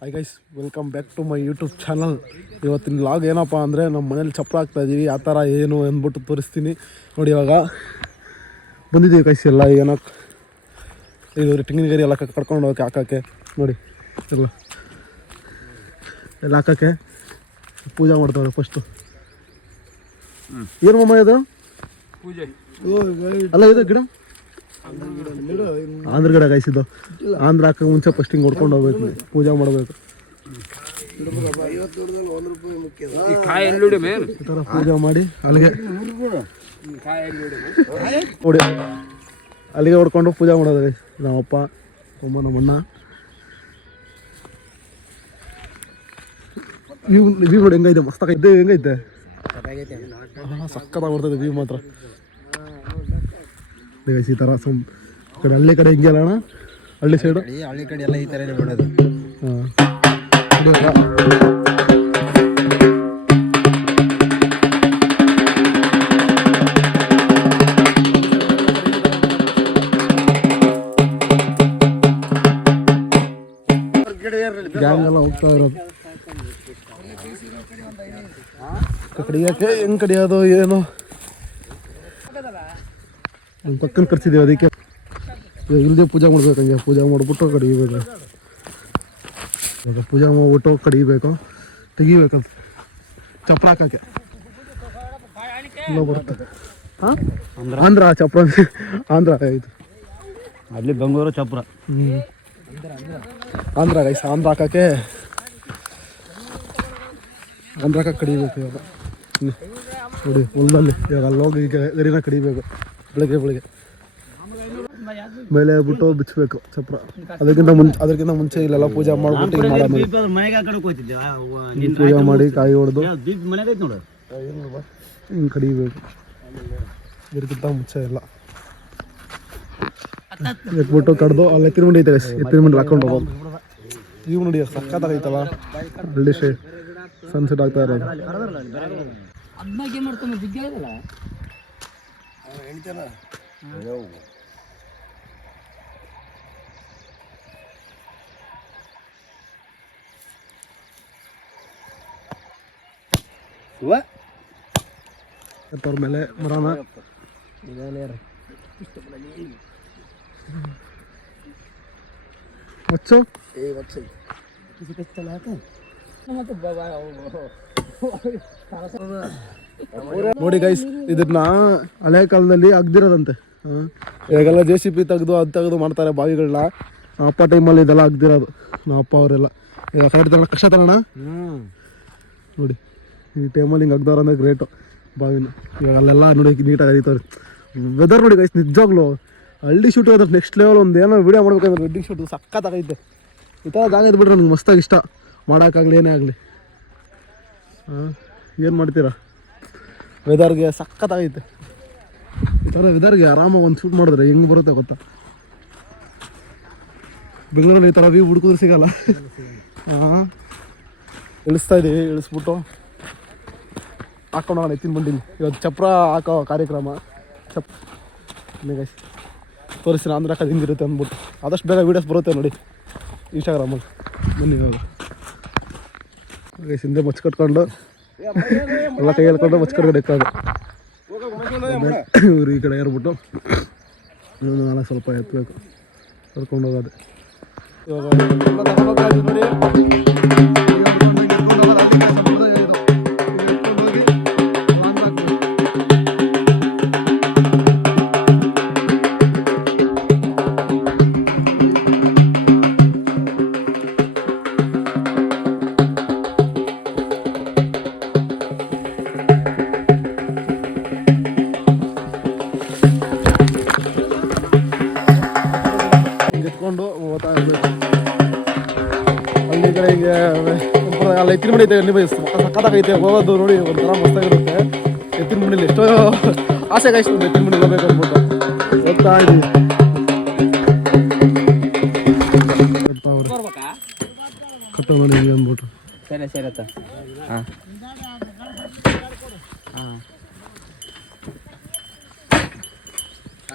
Hi guys, welcome back to my YouTube channel. ಇವತ್ತಿನ vlog ಏನಪ್ಪ ಅಂದರೆ ನಮ್ಮ ಮನೇಲಿ ಚಪ್ಪರ ಹಾಕ್ತಾಯಿದ್ದೀವಿ. ಯಾವ ಥರ ಏನು ಅಂದ್ಬಿಟ್ಟು ತೋರಿಸ್ತೀನಿ ನೋಡಿ. ಇವಾಗ ಬಂದಿದ್ದೀವಿ ಗೈಸ್ ಎಲ್ಲ ಏನೋ ಇದು ತೆಂಗಿನಗರಿ ಎಲ್ಲ ಕರ್ಕೊಂಡು ಹೋಗೋಕ್ಕೆ ಹಾಕೋಕ್ಕೆ ನೋಡಿ. ಎಲ್ಲ ಹಾಕೋಕ್ಕೆ ಪೂಜೆ ಮಾಡ್ತಾವ್ರೆ ಫಸ್ಟು. ಏನು ಮಮ್ಮ ಇದು ಪೂಜೆ ಅಲ್ಲ, ಇದು ಗಿಡ ಆಂಧ್ರ ಗಿಡ ಕಾಯಿಸಿದ್ದು. ಆಂಧ್ರ ಹಾಕಕ್ಕೆ ಮುಂಚೆ ಫಸ್ಟ್ ಹಿಂಗೆ ಹೊಡ್ಕೊಂಡು ಹೋಗ್ಬೇಕು, ಪೂಜೆ ಮಾಡಬೇಕು. ಈ ಥರ ಪೂಜೆ ಮಾಡಿ ಅಲ್ಲಿಗೆ ನೋಡಿ, ಅಲ್ಲಿಗೆ ಹೊಡ್ಕೊಂಡು ಪೂಜೆ ಮಾಡೋದು ನಮ್ಮಪ್ಪ ಅಮ್ಮ ನಮ್ಮಣ್ಣ. ವ್ಯೂ ನೋಡಿ ಹೆಂಗೈತೆ, ಮಸ್ತಾಗೈತೆ. ಹೆಂಗೈತೆ, ಸಕ್ಕತ್ತಾಗಿ ಬರ್ತದೆ ವ್ಯೂ ಮಾತ್ರ. ಈ ಥರ ಕಡೆ ಹಳ್ಳಿ ಕಡೆ ಹಿಂಗೆ ಅಲ್ಲ ಅಣ್ಣ, ಹಳ್ಳಿ ಸೈಡು ಹಳ್ಳಿ ಕಡೆ ಎಲ್ಲ ಈ ಥರ ಮಾಡೋದು. ಗ್ಯಾಂಗ್ ಎಲ್ಲ ಹೋಗ್ತಾ ಇರೋದು ಕಡಿಯೋಕ್ಕೆ. ಹೆಂಗೆ ಕಡಿಯೋದು ಏನು ಪಕ್ಕನ ಕರ್ಸಿದ್ದೀವಿ, ಅದಕ್ಕೆ ಇಲ್ಲದೆ ಪೂಜೆ ಮಾಡ್ಬೇಕು. ಹಂಗೆ ಪೂಜೆ ಮಾಡಿಬಿಟ್ಟು ಕಡಿಬೇಕು. ಇವಾಗ ಪೂಜೆ ಮಾಡ್ಬಿಟ್ಟು ಕಡಿಬೇಕು, ತೆಗಿಬೇಕಂತ ಚಪ್ರ ಹಾಕೋಕ್ಕೆ. ಇಲ್ಲ ಬರುತ್ತೆ. ಹಾಂ, ಆಂಧ್ರ ಚಪ್ರ, ಆಂಧ್ರ ಆಯಿತು. ಅಲ್ಲಿ ಬೆಂಗಳೂರು ಚಪ್ರ. ಆಂಧ್ರ ಗೈಸ್, ಆಂಧ್ರ ಹಾಕೋಕ್ಕೆ, ಆಂಧ್ರ ಹಾಕಕ್ಕೆ ಕಡಿಬೇಕು. ಇವಾಗ ನೋಡಿ ಹೊಲದಲ್ಲಿ ಇವಾಗ ಅಲ್ಲಿ ಹೋಗಿ ಗರಿನ ಕಡಿಬೇಕು. ಬೆಳಗ್ಗೆ ಮೇಲೆ ಬಿಟ್ಟು ಬಿಚ್ಚಬೇಕು ಚಪ್ರ. ಅದಕ್ಕಿಂತ ಮುಂಚೆ ಇಲ್ಲೆಲ್ಲ ಪೂಜೆ ಮಾಡ್ಬಿಟ್ಟು ಪೂಜೆ ಮಾಡಿ ಕಾಯಿ ಹೊಡೆದು ಹಿಂಗೆ ಕಡಿಬೇಕು. ಇದಕ್ಕಿಂತ ಮುಂಚೆ ಎಲ್ಲ ಎತ್ಬಿಟ್ಟು ಕಡ್ದು ಅಲ್ಲಿ ಎತ್ತಿನ ಮಂಡಿ ಐತೆ, ಎತ್ತಿನ ಮಂಡಿ ಹಾಕೊಂಡು ಹೋಗೋದು. ಇವು ನೋಡಿ ಸಕ್ಕತ್ತಾಗೈತಲ್ಲ, ಹಳ್ಳಿ ಸೈಡ್ ಸನ್ಸೆಟ್ ಆಗ್ತಾ ಇರೋದು. ಮೇಲೆ ಮರಾನ ವಚ್ಚು ನೋಡಿ ಗೈಸ್, ಇದನ್ನ ಹಳೆ ಕಾಲದಲ್ಲಿ ಅಗ್ದಿರೋದಂತೆ. ಇವಾಗೆಲ್ಲ JCB ತೆಗೆದು ಅದು ತೆಗೆದು ಮಾಡ್ತಾರೆ ಬಾವಿಗಳನ್ನ. ಅಪ್ಪ ಟೈಮಲ್ಲಿ ಇದೆಲ್ಲ ಅಗ್ದಿರೋದು ನಮ್ಮ ಅಪ್ಪ ಅವರೆಲ್ಲ. ಈಗ ಕರೆಕ್ಟ್ ಕಷ್ಟ ತರೋಣ ನೋಡಿ. ಈ ಟೈಮಲ್ಲಿ ಹಿಂಗೆ ಅಗ್ದವ್ರು ಅಂದರೆ ಗ್ರೇಟು ಬಾವಿನ. ಇವಾಗ ಅಲ್ಲೆಲ್ಲ ನೋಡಿ ನೀಟಾಗಿ ಹರಿತವ್ರೆ. ವೆದರ್ ನೋಡಿ ಗೈಸ್, ನಿಜವಾಗ್ಲು ಹಳ್ಳಿ ಶೂಟ್ ಹೋದ್ರೆ ನೆಕ್ಸ್ಟ್ ಲೆವೆಲ್. ಒಂದು ಏನೋ ವೀಡಿಯೋ ಮಾಡ್ಬೇಕಂದ್ರೆ ವೆಡ್ಡಿಂಗ್ ಶೂಟ್ ಸಕ್ಕತ್ತಾಗೈತೆ. ಈ ಥರ ಜಾಗ ಇದ್ಬಿಟ್ರೆ ನನಗೆ ಮಸ್ತಾಗಿ ಇಷ್ಟ, ಮಾಡೋಕ್ಕಾಗಲಿ ಏನೇ ಆಗಲಿ. ಏನು ಮಾಡ್ತೀರಾ, ವೆದರ್ಗೆ ಸಕ್ಕತ್ತಾಗೈತೆ. ಈ ಥರ ವೆದರ್ಗೆ ಆರಾಮಾಗಿ ಒಂದು ಶೂಟ್ ಮಾಡಿದ್ರೆ ಹೆಂಗೆ ಬರುತ್ತೆ ಗೊತ್ತಾ. ಬೆಂಗಳೂರಲ್ಲಿ ಈ ಥರ ವ್ಯೂ ಹುಡುಕಿದ್ರೆ ಸಿಗಲ್ಲ. ಇಳಿಸ್ತಾ ಇದ್ದೀವಿ, ಇಳಿಸ್ಬಿಟ್ಟು ಹಾಕೊಂಡು ಹೋಗೋಣ ಎತ್ತಿನ ಬಂಡಿಲಿ. ಇವತ್ತು ಚಪ್ರ ಹಾಕೋ ಕಾರ್ಯಕ್ರಮ. ತೋರಿಸ್ತೀನಿ ಆಂಧ್ರ ಹಾಕೋದು ಹಿಂಗಿರುತ್ತೆ ಅಂದ್ಬಿಟ್ಟು. ಆದಷ್ಟು ಬೇಗ ವೀಡಿಯೋಸ್ ಬರುತ್ತೆ ನೋಡಿ ಇನ್ಸ್ಟಾಗ್ರಾಮಲ್ಲಿ. ಬನ್ನಿ ಇವಾಗ ಹಿಂದೆ ಮಚ್ಚ ಕಟ್ಕೊಂಡು ಎಲ್ಲ ಕೈ ಹೇಳ್ಕೊಂಡು ಮಚ್ಚ ಕಟ್ಕೊಂಡು ಎಕ್ಕೋದು. ಇವ್ರು ಈ ಕಡೆ ಏರ್ಬಿಟ್ಟು ನಾಲ್ಕು ಸ್ವಲ್ಪ ಎತ್ತಬೇಕು, ಕರ್ಕೊಂಡು ಹೋಗೋದು. ಇವಾಗ ನೋಡಿ ಹೋಗ್ತಾ ಇರಬೇಕು. ಅಲ್ಲಿ ಕಡೆ ಹಿಂಗೆ ಅಲ್ಲಿ ಎತ್ತಿನ ಮಂಡಿ ಐತೆ, ಅಲ್ಲಿ ಸಕ್ಕತ್ತಾಗೈತೆ ಹೋಗೋದು ನೋಡಿ. ಒಂಥರ ಮಸ್ತಾಗಿರುತ್ತೆ ಎತ್ತಿನ ಮಂಡಿಲಿ. ಎಷ್ಟೋ ಆಸೆ ಕಾಯಿಸ್ತು ಎತ್ತಿನ ಮಂಡಿಲಿ ಹೋಗ್ಬೇಕು ಅಂದ್ಬಿಟ್ಟು ಹೋಗ್ತಾ ಇದ್ದೀವಿ. ಕಟ್ಟು ನೋಡಿ ಅಂದ್ಬಿಟ್ಟು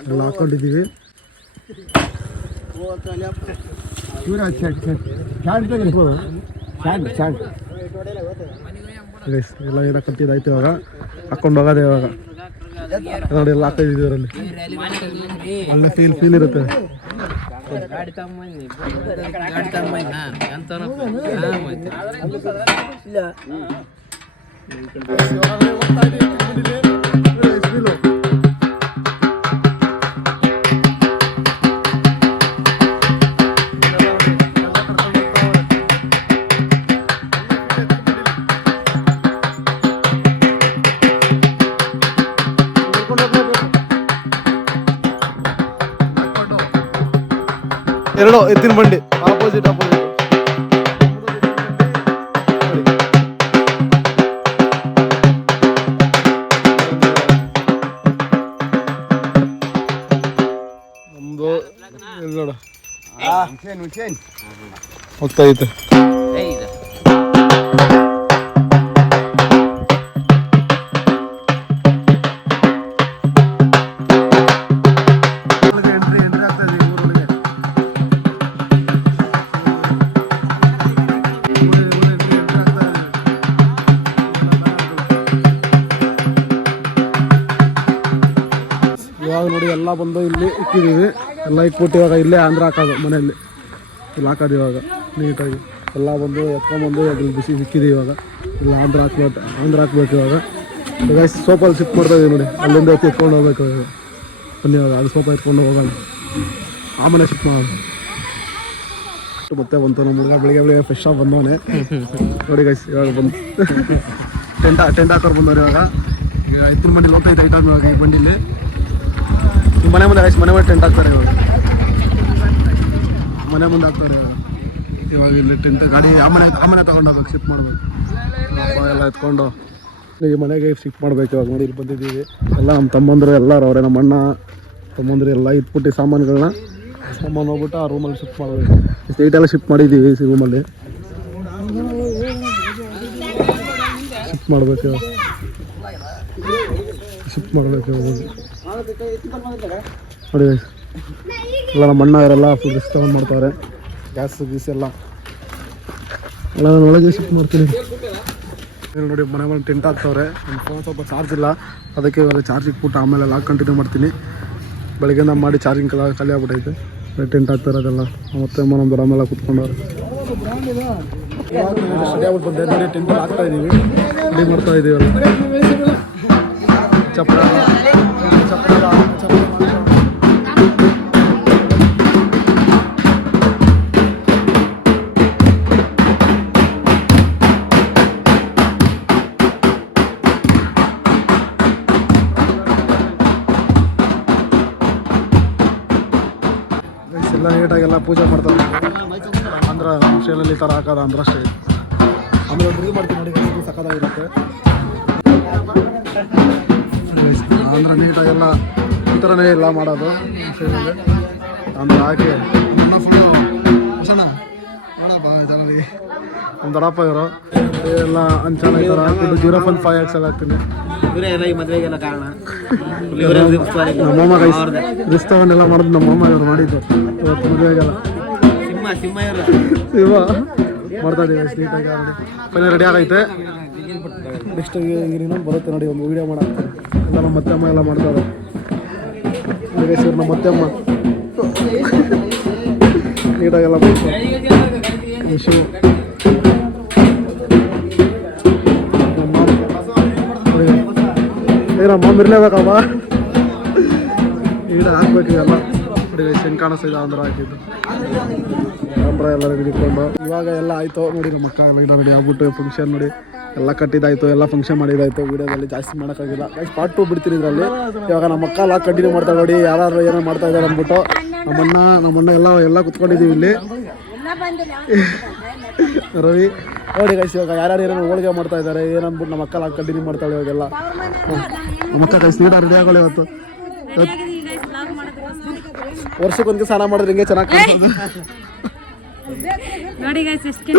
ಎಲ್ಲ ಹಾಕೊಂಡಿದ್ದೀವಿ. ಎಲ್ಲ ಏನೋ ಕಟ್ಟಿದಾಯ್ತು ಇವಾಗ ಹಾಕೊಂಡು ಹೋಗೋದೇ ಇವಾಗ ನೋಡಿ ಎಲ್ಲ ಹಾಕಿದ್ದೀವಿ ಅವರಲ್ಲಿ ಒಳ್ಳೆ ಫೀಲ್ ಇರುತ್ತೆ. ಎರಡು ಎತ್ತಿನ ಬಂಡಿ ಆಪೋಸಿಟ್ ನಮ್ದು ನೋಡು ಹೋಗ್ತಾ ಐತೆ. ಇವಾಗ ನೋಡಿ ಎಲ್ಲ ಬಂದು ಇಲ್ಲಿ ಇಕ್ಕಿದ್ದೀವಿ. ಎಲ್ಲ ಇಕ್ಬಿಟ್ಟು ಇವಾಗ ಇಲ್ಲೇ ಆಂಧ್ರ ಹಾಕೋದು ಮನೆಯಲ್ಲಿ ಇಲ್ಲಿ ಹಾಕೋದು ಇವಾಗ ನೀಟಾಗಿ ಎಲ್ಲ ಬಂದು ಎತ್ಕೊಂಡ್ಬಂದು ಇಲ್ಲಿ ಬಿಸಿ ಸಿಕ್ಕಿದ್ದೀವಿ. ಇವಾಗ ಇಲ್ಲಿ ಆಂಧ್ರ ಹಾಕ್ಬೇಕು ಇವಾಗ. ಈಗ ಸೋಪಲ್ಲಿ ಶಿಫ್ಟ್ ಮಾಡ್ತಾಯಿದ್ದೀವಿ ನೋಡಿ, ಅಲ್ಲಿಂದ ಎತ್ಕೊಂಡು ಹೋಗ್ಬೇಕು ಇವಾಗ. ಬನ್ನಿ ಇವಾಗ ಅದು ಸೋಪ ಎತ್ಕೊಂಡು ಹೋಗೋಣ, ಆಮೇಲೆ ಶಿಫ್ಟ್ ಮಾಡೋಣ. ಮತ್ತೆ ಬಂತು ನಮ್ಮ ಹುಡುಗ ಬೆಳಿಗ್ಗೆ ಫ್ರೆಶ್ ಆಗಿ ಬಂದವನೇ ನೋಡಿ ಗೈಸ್. ಇವಾಗ ಬಂದು ಟೆಂಟ್ ಹಾಕೋರು ಬಂದವ್ರು ಇವಾಗ. ಈಗ ಎತ್ತಿನ ಬಂಡಿ ಹೋಗ್ತೈತೆ ಐಟಮ್ ಇವಾಗ ಈ ಬಂಡಿಲಿ. ಮನೆ ಮುಂದೆ ಗೈಸ್, ಮನೆ ಮುಂದೆ ಟೆಂಟ್ ಹಾಕ್ತಾರೆ ಇವಾಗ. ಮನೆ ಮುಂದೆ ಹಾಕ್ತಾರೆ ಇವಾಗ ಇಲ್ಲಿ ಟೆಂಟ್ ಗಾಡಿ ಆಮನೆ ತಗೊಂಡೋಗ್ಬೇಕು, ಶಿಫ್ಟ್ ಮಾಡ್ಬೇಕು. ಎಲ್ಲ ಎತ್ಕೊಂಡು ಈ ಮನೆಗೆ ಶಿಫ್ಟ್ ಮಾಡ್ಬೇಕು ಇವಾಗ. ನೋಡಿ ಇಲ್ಲಿ ಬಂದಿದ್ದೀವಿ ಎಲ್ಲ ನಮ್ಮ ತಮ್ಮಂದರು ಎಲ್ಲರೂ ಅವರೇ, ನಮ್ಮ ಅಣ್ಣ ತಮ್ಮಂದರು ಎಲ್ಲ ಇಟ್ಬಿಟ್ಟು ಸಾಮಾನು ಹೋಗ್ಬಿಟ್ಟು ಆ ರೂಮಲ್ಲಿ ಶಿಫ್ಟ್ ಮಾಡಬೇಕು. ಸ್ಟೇಟೆಲ್ಲ ಶಿಫ್ಟ್ ಮಾಡಿದ್ದೀವಿ ರೂಮಲ್ಲಿ. ಶಿಫ್ಟ್ ಮಾಡಬೇಕು ಇವಾಗ, ಶಿಫ್ಟ್ ಮಾಡಬೇಕು ಇವಾಗ. ನೋಡಿ ಎಲ್ಲ ನಮ್ಮ ಅಣ್ಣ ಅವರೆಲ್ಲ ಫುಲ್ ರಿಸ್ಕ್ ತಗೊಂಡು ಮಾಡ್ತಾರೆ. ಗ್ಯಾಸ್ ಎಲ್ಲ ನಾನು ಒಳಗೆ ಶಿಫ್ಟ್ ಮಾಡ್ತೀನಿ. ನೋಡಿ ಮನೆ ಮೇಲೆ ಟೆಂಟ್ ಹಾಕ್ತವ್ರೆ. ನನ್ನ ಫೋನ್ ಸ್ವಲ್ಪ ಚಾರ್ಜ್ ಇಲ್ಲ, ಅದಕ್ಕೆ ಇವಾಗ ಚಾರ್ಜ್ ಇಟ್ಬಿಟ್ಟು ಆಮೇಲೆ ಲಾಕ್ ಕಂಟಿನ್ಯೂ ಮಾಡ್ತೀನಿ. ಬೆಳಗ್ಗೆ ನಾವು ಮಾಡಿ ಚಾರ್ಜಿಂಗ್ ಖಾಲಿ ಆಗ್ಬಿಟ್ಟೈತೆ. ಟೆಂಟ್ ಹಾಕ್ತಾರೆ ಅದೆಲ್ಲ. ಮತ್ತೆ ನಮ್ಮದು ಆಮೇಲೆ ಕೂತ್ಕೊಂಡವ್ರೆ. ಸ್ಟಡಿ ಆಗ್ಬಿಟ್ಟು ಬಂದೆ ನೋಡಿ, ಟೆಂಟ್ ಹಾಕ್ತಾ ಇದ್ದೀವಿ, ರೆಡಿ ಮಾಡ್ತಾ ಇದ್ದೀವಲ್ಲ. ಚಪ್ಪರ ಎಲ್ಲ ನೀಟಾಗೆಲ್ಲ ಪೂಜೆ ಮಾಡ್ತಾರೆ. ಆಂಧ್ರ ಸ್ಟೈಲಲ್ಲಿ ಈ ಥರ ಹಾಕೋದು ಆಂಧ್ರ ಸ್ಟೈಲ್. ಆಮೇಲೆ ಒಂದು ಇದು ಮಾಡ್ತೀನಿ ನೋಡಿ, ಇದು ಸಕ್ಕತ್ತಾಗಿರುತ್ತೆ. ಆಂಧ್ರ ನೀಟಾಗೆಲ್ಲ ಈ ಥರನೇ ಎಲ್ಲ ಮಾಡೋದು ಸ್ಟೈಲಲ್ಲಿ. ಆಂಧ್ರ ಹಾಕಿ ಎಲ್ಲ ಫುಲ್ಲು ಹೊಸಣ ನೋಡಪ್ಪ ಚಾನಲ್ಗೆ ನಮ್ಮ ದೊಡ್ಡಪ್ಪ ಇವರು ಎಲ್ಲ ಅಂಚನ ಈ ಥರ ಹಾಕ್ಬಿಟ್ಟು 0.5x ಎಲ್ಲ ಹಾಕ್ತೀನಿ. ನಮ್ಮಮ್ಮ ಗೈಸ್ ರಿಸ್ತವನ್ನೆಲ್ಲ ಮಾಡೋದು ನಮ್ಮಮ್ಮ ಇವ್ರು ಮಾಡಿದ್ದು ಇವತ್ತು ಮದುವೆಗೆಲ್ಲ. ಸಿಂಹ ಮಾಡ್ತಾ ಇದ್ದೀವಿ ನೀಟಾಗಿ. ಫೈನಲ್ ರೆಡಿ ಆಗೈತೆ. ನೆಕ್ಸ್ಟ್ ಇನ್ನೊಂದು ಬರುತ್ತೆ ನೋಡಿ, ಒಂದು ವೀಡಿಯೋ ಮಾಡಾಕ್ತಾರೆ. ಎಲ್ಲ ನಮ್ಮ ಮತ್ತೆಮ್ಮ ಎಲ್ಲ ಮಾಡ್ತಾರೆ. ಸರ್ ನಮ್ಮ ಮತ್ತೆಮ್ಮ ನೀಟಾಗೆಲ್ಲ ಮಾಡ್ತಾರೆ. ಶೂ ನಮ್ಮ ಮಾಮ ಇರಲೇಬೇಕಮ್ಮ, ಈಗ ಹಾಕ್ಬೇಕು ಇವೆಲ್ಲ. ನೋಡಿ ಹೆಂಗೆ ಕಾಣಿಸ್ತಿದೆ ಆಂಧ್ರ ಹಾಕಿದ್ದು. ಆಂಧ್ರ ಎಲ್ಲ ಹಿಡ್ಕೊಂಡು ಇವಾಗ ಎಲ್ಲ ಆಯಿತು ನೋಡಿ. ನಮ್ಮ ಅಕ್ಕ ಎಲ್ಲ ರೆಡಿ ಆಗ್ಬಿಟ್ಟು ಫಂಕ್ಷನ್ ನೋಡಿ ಎಲ್ಲ ಕಟ್ಟಿದ್ದಾಯಿತು, ಎಲ್ಲ ಫಂಕ್ಷನ್ ಮಾಡಿದ್ದಾಯಿತು. ವೀಡಿಯೋದಲ್ಲಿ ಜಾಸ್ತಿ ಮಾಡೋಕ್ಕಾಗಿಲ್ಲ ಗೈಸ್, ಪಾರ್ಟ್ 2 ಬಿಡ್ತೀನಿ ಇದರಲ್ಲಿ. ಇವಾಗ ನಮ್ಮ ಅಕ್ಕ ಎಲ್ಲ ಕಂಟಿನ್ಯೂ ಮಾಡ್ತಾರೆ ನೋಡಿ, ಯಾರು ಏನೋ ಮಾಡ್ತಾ ಇದ್ದಾರೆ ಅಂದ್ಬಿಟ್ಟು. ನಮ್ಮಣ್ಣ ಎಲ್ಲ ಕುತ್ಕೊಂಡಿದ್ದೀವಿ ಇಲ್ಲಿ. ರವಿ ನೋಡಿ ಗೈಸ್, ಇವಾಗ ಯಾರ್ಯಾರು ಏನೇನು ಹೋಳಿಗೆ ಮಾಡ್ತಾ ಇದ್ದಾರೆ ಏನಂದ್ಬಿಟ್ಟು ನಮ್ಮ ಅಕ್ಕ ಎಲ್ಲ ಕಂಟಿನ್ಯೂ ಮಾಡ್ತಾಳೆ ಇವಾಗೆಲ್ಲ. ನಮ್ಮ ಅಕ್ಕ ಗೈಸ್ ನೀಟಾಗಿ ರೆಡಿ ಆಗೋಳೆ ಇವತ್ತು. ವರ್ಷಕ್ಕೊಂದು ಸ್ನಾನ ಮಾಡಿದ್ರೆ ಹಿಂಗೆ ಚೆನ್ನಾಗಿ ಕಾಣಿಸ್ತದೆ ನೋಡಿ ಗೈಸ್. ಎಷ್ಟು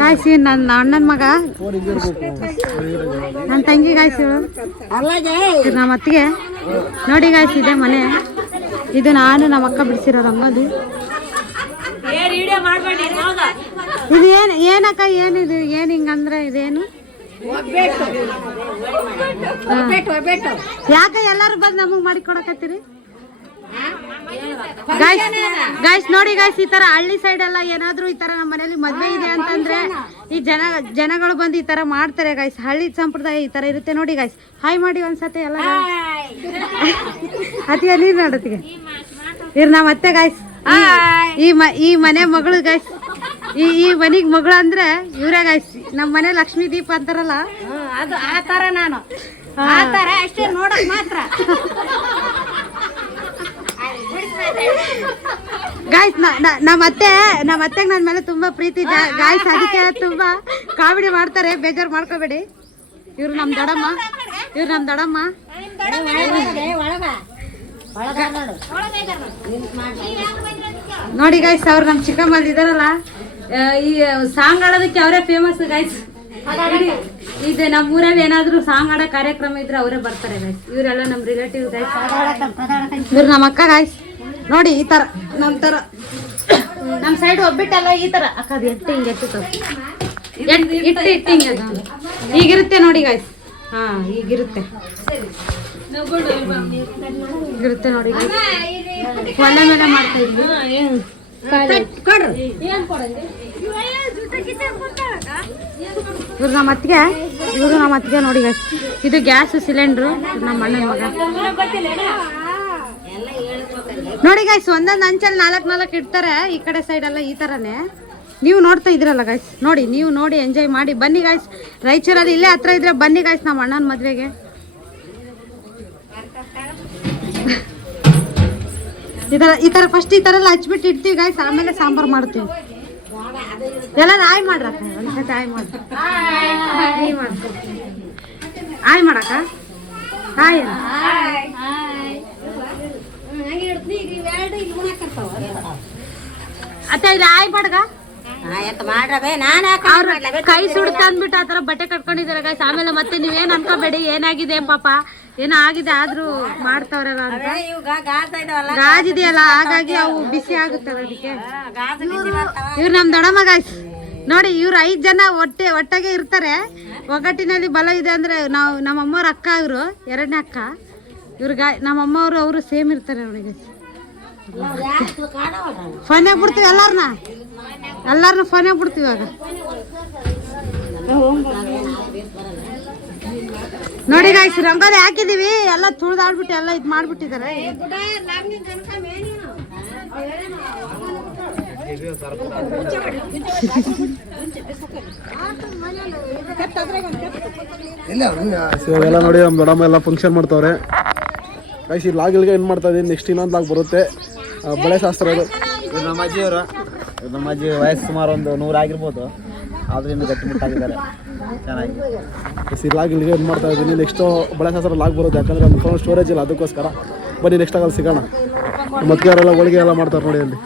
ಗಾಯ್ಸಿ ನನ್ನ ಅಣ್ಣನ ಮಗ, ನನ್ನ ತಂಗಿ ಗಾಯ್ಸಿ, ನಮ್ಮ ಅತ್ತಿಗೆ ನೋಡಿ ಗಾಯ್ಸ್ ಇದೆ ಮನೆ. ಇದು ನಾನು ನಮ್ಮ ಅಕ್ಕ ಬಿಡಿಸಿರೋ ರಂಗೋಲಿ. ಇದು ಏನಕ್ಕ ಏನಿದು ಏನು ಹಿಂಗಂದ್ರೆ ಇದೇನು ಯಾಕೆ ಎಲ್ಲರೂ ಬಂದು ನಮಗ್ ಮಾಡಿ ಕೊಡಕತ್ತೀರಿ ಗಾಯ್ಸ್? ನೋಡಿ ಗಾಯ್ಸ್, ಈ ತರ ಹಳ್ಳಿ ಸೈಡ್ ಎಲ್ಲ ಏನಾದ್ರು ಈ ತರ ನಮ್ಮ ಮನೇಲಿ ಮದ್ವೆ ಇದೆ ಅಂತಂದ್ರೆ ಈ ಜನಗಳು ಬಂದು ಈ ತರ ಮಾಡ್ತಾರೆ ಗಾಯ್ಸ್. ಹಳ್ಳಿ ಸಂಪ್ರದಾಯ ಈ ತರ ಇರುತ್ತೆ ನೋಡಿ ಗಾಯ್ಸ್. ಹಾಯ್ ಮಾಡಿ ಒಂದ್ಸತಿ ಎಲ್ಲ ಅತಿಯ ನೀರ್ ನೋಡತ್ತಿಗೆ ಇರ್ ನಾವ್ ಅತ್ತೆ ಗಾಯ್ಸ್. ಈ ಮನೆ ಮಗಳು ಗಾಯ್ಸ್. ಈ ಮನಿಗ್ ಮಗಳು ಅಂದ್ರೆ ಇವ್ರೇ ಗಾಯ್ಸ್. ನಮ್ಮ ಮನೆ ಲಕ್ಷ್ಮೀ ದೀಪ ಅಂತಾರಲ್ಲ ಅದು ಆ ತರ ನಾನು ಆ ತರ ಅಷ್ಟೇ ನೋಡಕ್ ಮಾತ್ರ. ಗಾಯ್ಸ್ ನಮ್ಮ ಅತ್ತೆಗೆ ನನ್ನ ಮೇಲೆ ತುಂಬಾ ಪ್ರೀತಿ ಗಾಯ್ಸ್. ಅದಕ್ಕೆ ತುಂಬಾ ಕಾಮಿಡಿ ಮಾಡ್ತಾರೆ, ಬೇಜಾರು ಮಾಡ್ಕೋಬೇಡಿ. ಇವ್ರು ನಮ್ ದೊಡ್ಡಮ್ಮ. ನೋಡಿ ಗಾಯ್ಸ್, ಅವ್ರು ನಮ್ ಚಿಕ್ಕಮ್ಮಲ್ಲಿ ಇದಾರಲ್ಲ, ಈ ಸಾಂಗ್ ಆಡೋದಕ್ಕೆ ಅವರೇ ಫೇಮಸ್ ಗಾಯ್ಸ್. ಇದು ನಮ್ಮ ಊರಲ್ಲಿ ಏನಾದ್ರು ಸಾಂಗ್ ಆಡೋ ಕಾರ್ಯಕ್ರಮ ಇದ್ರೆ ಅವರೇ ಬರ್ತಾರೆ ಗಾಯ್ಸ್. ಇವರೆಲ್ಲ ನಮ್ಮ ರಿಲೇಟಿವ್ ಗಾಯ್ಸ್. ಇವ್ರು ನಮ್ಮ ಅಕ್ಕ ಗಾಯ್ಸ್. ನೋಡಿ ಈ ತರ ನಮ್ಮ ಸೈಡ್ ಒಬ್ಬಿಟ್ಟಲ್ಲ ಈ ತರ ಅಕ್ಕದು ಎಟ್ಟು ಹಿಂಗೆ ಇಟ್ಟು ಹಿಂಗೆ ಅದು ಈಗಿರುತ್ತೆ ನೋಡಿ ಗಾಯ್ಸ್. ಹಾ ಈಗಿರುತ್ತೆ ನೋಡಿ ಒಲೆ ಮೇಲೆ ಮಾಡ್ತಾ ಇದ್ವಿ. ಇವ್ರು ನಮ್ಮ ಅತ್ತಿಗೆ ನೋಡಿ ಗಾಯ್ಸ್. ಇದು ಗ್ಯಾಸ್ ಸಿಲಿಂಡ್ರು ನಮ್ಮ ಅಣ್ಣನ ಮಗ. ನೋಡಿ ಗಾಯ್ಸ್, ಒಂದೊಂದು ಹಂಚಲ್ಲಿ 4 ಇಡ್ತಾರೆ. ಈ ಕಡೆ ಸೈಡ್ ಎಲ್ಲ ಈ ತರನೇ ನೀವು ನೋಡ್ತಾ ಇದ್ರಲ್ಲ ಗಾಯ್ಸ್. ನೀವು ನೋಡಿ ಎಂಜಾಯ್ ಮಾಡಿ ಬನ್ನಿ ಗಾಯ್ಸ್. ರಾಯಚೂರಲ್ಲಿ ಇಲ್ಲೇ ಹತ್ರ ಇದ್ರೆ ಬನ್ನಿ ಗಾಯ್ಸ್ ನಮ್ಮ ಅಣ್ಣನ ಮದ್ವೆಗೆ. ಈ ತರ ಫಸ್ಟ್ ಈ ತರ ಎಲ್ಲ ಹಚ್ಬಿಟ್ಟು ಇಡ್ತೀವಿ ಗಾಯ್ಸ್. ಆಮೇಲೆ ಸಾಂಬಾರ್ ಮಾಡ್ತೀವಿ. ಎಲ್ಲಾರು ಆಯ್ ಮಾಡ್ರಕ್ಕ ಒಂದ್ಸತಿ ಆಯ್ ಮಾಡ್ರಿ. ಆಯ್ ಮಾಡಕ್ಕ ಆಯ್ ಅತ್ತೆ ಇಲ್ಲಿ ಆಯ್ ಮಾಡಗ ಕೈ ಸುಡ್ತ ಅಂದ್ಬಿಟ್ಟು ಆತರ ಬಟ್ಟೆ ಕಟ್ಕೊಂಡಿದಾರೆ ಗಾಯ್ಸ್. ಆಮೇಲೆ ಮತ್ತೆ ನೀವೇನ್ ಅನ್ಕೋಬೇಡಿ, ಏನಾಗಿದೆ ಪಾಪ ಏನೋ ಆಗಿದೆ ಆದ್ರೂ ಮಾಡ್ತಾವ್ರಲ್ಲ ಅಂತ. ಗಾಜಿದೆಯಲ್ಲ ಹಾಗಾಗಿ ಅವು ಬಿಸಿ ಆಗುತ್ತಲ್ಲ ಅದಕ್ಕೆ. ಇವ್ರು ನಮ್ ದೊಡ್ಡಮ್ಮ ಗಾಯ್ಸ್. ನೋಡಿ ಇವ್ರು 5 ಜನ ಒಟ್ಟಾಗೆ ಇರ್ತಾರೆ. ಒಗ್ಗಟ್ಟಿನಲ್ಲಿ ಬಲ ಇದೆ ಅಂದ್ರೆ ನಾವು ನಮ್ಮಮ್ಮವ್ರ ಅಕ್ಕ, ಇವರು 2ನೇ ಅಕ್ಕ. ನಮ್ಮಮ್ಮವ್ರು ಅವರು ಸೇಮ್ ಇರ್ತಾರೆ ನೋಡಿ ಗಾಯ್ಸ್. ಫೋನೇ ಬಿಡ್ತೀವಿ ಎಲ್ಲಾರನ್ನ ಫೋನೇ ಬಿಡ್ತೀವಿ ಇವಾಗ. ನೋಡಿ ಗಾಯ್ಸ್, ರಂಗೋಲಿ ಹಾಕಿದೀವಿ. ಎಲ್ಲ ತುಳಿದಾಡ್ಬಿಟ್ಟು ಎಲ್ಲ ಇದು ಮಾಡ್ಬಿಟ್ಟಿದ್ದಾರೆ. ಇವಾಗೆಲ್ಲ ನೋಡಿ ನಮ್ಮ ದೊಡ್ಡಮ್ಮ ಎಲ್ಲ ಫಂಕ್ಷನ್ ಮಾಡ್ತಾವ್ರೆ ಗಾಯ್ಸ್. ಈ ಲಾಗಿಲ್ಗೆ ಏನು ಮಾಡ್ತಾ ಇದೀನಿ, ನೆಕ್ಸ್ಟ್ ಇನ್ನೊಂದು ಲಾಗ್ ಬರುತ್ತೆ. ಬಳೆ ಶಾಸ್ತ್ರ ಅದು. ನಮ್ಮ ಅಜ್ಜಿಯವರು, ನಮ್ಮ ಅಜ್ಜಿ ವಯಸ್ಸು ಸುಮಾರು ಒಂದು 100 ಆಗಿರ್ಬೋದು. ಆದ್ರಿಂದ ಗಟ್ಟಿಮುಟ್ಟಾಗಿದ್ದಾರೆ ಚೆನ್ನಾಗಿ. ಈ ಲಾಗಿಲ್ಗೆ ಏನು ಮಾಡ್ತಾ ಇದ್ದೀನಿ, ನೆಕ್ಸ್ಟು ಬಳೆ ಶಾಸ್ತ್ರ ಲಾಗ್ ಬರುತ್ತೆ. ಯಾಕಂದರೆ ನಮ್ಮ ಫೋನ್ ಸ್ಟೋರೇಜ್ ಇಲ್ಲ, ಅದಕ್ಕೋಸ್ಕರ. ಬನ್ನಿ ನೆಕ್ಸ್ಟ್ ಆಗಲ್ಲಿ ಸಿಗೋಣ. ಮತ್ತೆ ಯಾರೆಲ್ಲ ಹೋಳಿಗೆ ಎಲ್ಲ ಮಾಡ್ತಾರೆ ನೋಡಿ ಅಲ್ಲಿ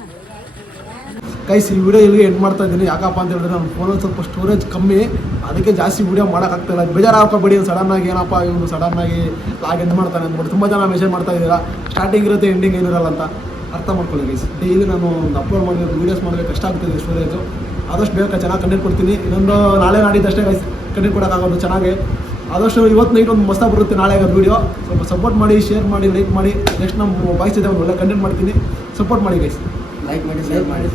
ಗೈಸ್. ಈ ವಿಡಿಯೋ ಇಲ್ಲಿಗೆ ಎಂಡ್ ಮಾಡ್ತಾ ಇದ್ದೀನಿ. ಯಾಕಪ್ಪ ಅಂತ ಹೇಳಿದ್ರೆ ನಮ್ಮ ಫೋನಲ್ಲಿ ಸ್ವಲ್ಪ ಸ್ಟೋರೇಜ್ ಕಮ್ಮಿ, ಅದಕ್ಕೆ ಜಾಸ್ತಿ ವಿಡಿಯೋ ಮಾಡೋಕ್ಕಾಗ್ತಾಯಿಲ್ಲ. ಬೇಜಾರು ಹಾಕೋಬೇಡಿ. ಸಡನ್ನಾಗಿ ಏನಪ್ಪ ಇವನು ಸಡನ್ನಾಗಿ ಲಾಗ್ ಎಂಡ್ ಮಾಡ್ತಾನೆ ಅಂದ್ಬಿಟ್ಟು ತುಂಬ ಜನ ಮೆಸೇಜ್ ಮಾಡ್ತಾ ಇದ್ದೀರಾ. ಸ್ಟಾರ್ಟಿಂಗ್ ಇರುತ್ತೆ ಎಂಡಿಂಗ್ ಏನಿರಲ್ಲ ಅಂತ ಅರ್ಥ ಮಾಡ್ಕೊಳ್ಳಿ ಗೈಸ್. ಡೈಲಿ ನಾನು ಒಂದು ಅಪ್ಲೋಡ್ ಮಾಡಬೇಕು, ವೀಡಿಯೋಸ್ ಮಾಡಬೇಕು, ಕಷ್ಟ ಆಗ್ತಿದೆ ಸ್ಟೋರೇಜು. ಆದಷ್ಟು ಬೇಗ ಚೆನ್ನಾಗಿ ಕಂಟೆಂಟ್ ಕೊಡ್ತೀನಿ. ಇನ್ನೊಂದು ನಾಳೆ ನಾಡಿದ್ದಷ್ಟೇ ಗೈಸ್ ಕಂಟೆಂಟ್ ಕೊಡೋಕ್ಕಾಗೋದು ಚೆನ್ನಾಗಿ. ಆದಷ್ಟು ಇವತ್ತು ನೈಟ್ ಒಂದು ಮಸ್ತಾಗಿ ಬರುತ್ತೆ ನಾಳೆ ಆಗೋದು ವೀಡಿಯೋ. ಸ್ವಲ್ಪ ಸಪೋರ್ಟ್ ಮಾಡಿ, ಶೇರ್ ಮಾಡಿ, ಲೈಕ್ ಮಾಡಿ. ನೆಕ್ಸ್ಟ್ ನಮ್ಮ ಬಾಯ್ಸ್ ಇದೆ ಒಂದು ಒಳ್ಳೆ ಕಂಟೆಂಟ್ ಮಾಡ್ತೀನಿ. ಸಪೋರ್ಟ್ ಮಾಡಿ ಗೈಸ್. ಲೈಕ್ ಮಾಡಿ, ಶೇರ್ ಮಾಡಿ.